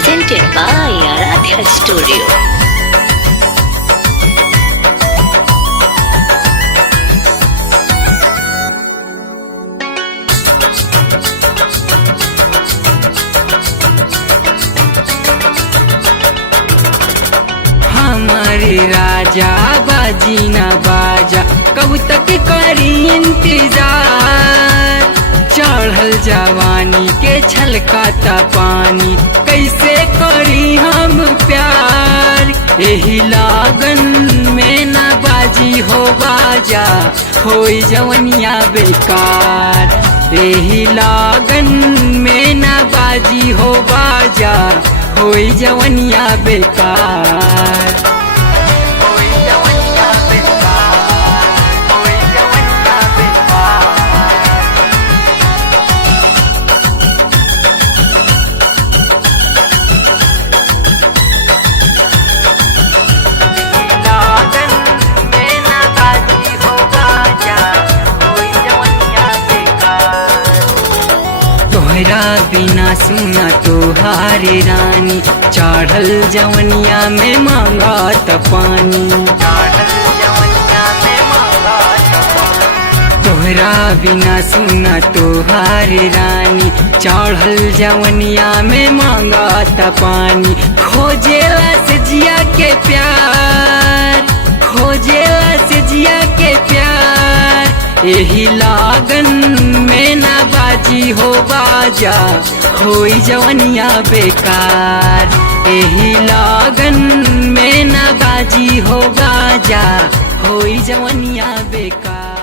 presented by Aradhya Studio. हमारे राजा बाजी ना बाजा कब तक करी इंतजार। चढ़ल जवानी के छलकाता पानी कैसे करी हम प्यार। एही लागन में ना बाजी हो बाजा होई जवनिया बेकार। एही लागन में ना बाजी हो बाजा होई जवनिया बेकार। होई जवनिया बेकार, होई जवनिया बेकार। लागन में ना बाजी हो बाजा होई जवनिया बेकार। तोहरा बिना सुना तोहारे रानी चढ़ल जवनिया में मांगा त पानी। तोहरा बिना सुना तोहारे रानी चढ़ल जवनिया में मांगा त पानी। खोजेला से जिया के प्यार, खोजेला से जिया के प्यार। एही लागन में ना बाजी हो बाजा होई जवनिया बेकार। एही लागन में ना बाजी हो बाजा होई जवनिया बेकार।